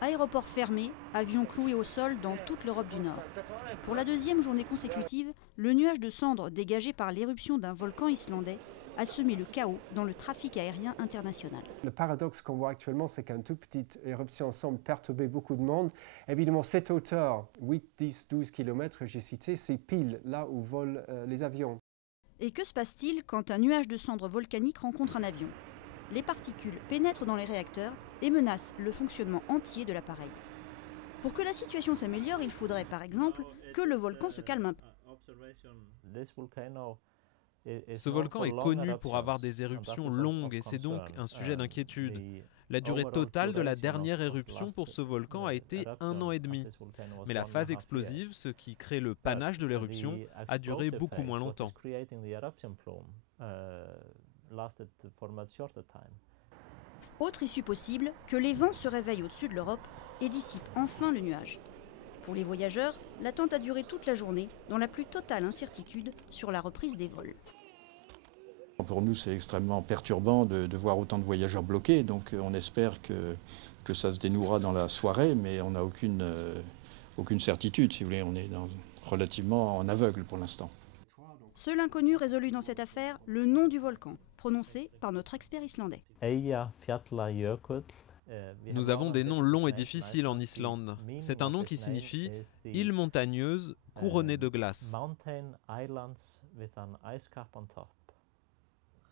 Aéroport fermé, avions cloués au sol dans toute l'Europe du Nord. Pour la deuxième journée consécutive, le nuage de cendres dégagé par l'éruption d'un volcan islandais a semé le chaos dans le trafic aérien international. Le paradoxe qu'on voit actuellement, c'est qu'une toute petite éruption semble perturber beaucoup de monde. Évidemment, cette hauteur, 8, 10, 12 km que j'ai cité, c'est pile là où volent les avions. Et que se passe-t-il quand un nuage de cendres volcaniques rencontre un avion ? Les particules pénètrent dans les réacteurs et menacent le fonctionnement entier de l'appareil. Pour que la situation s'améliore, il faudrait par exemple que le volcan se calme un peu. Ce volcan est connu pour avoir des éruptions longues et c'est donc un sujet d'inquiétude. La durée totale de la dernière éruption pour ce volcan a été 1 an et demi. Mais la phase explosive, ce qui crée le panache de l'éruption, a duré beaucoup moins longtemps. Autre issue possible, que les vents se réveillent au-dessus de l'Europe et dissipent enfin le nuage. Pour les voyageurs, l'attente a duré toute la journée, dans la plus totale incertitude sur la reprise des vols. Pour nous, c'est extrêmement perturbant de voir autant de voyageurs bloqués, donc on espère que ça se dénouera dans la soirée, mais on n'a aucune certitude, si vous voulez, on est relativement en aveugle pour l'instant. Seul inconnu résolu dans cette affaire, le nom du volcan, prononcé par notre expert islandais. Nous avons des noms longs et difficiles en Islande. C'est un nom qui signifie « île montagneuse couronnée de glace ».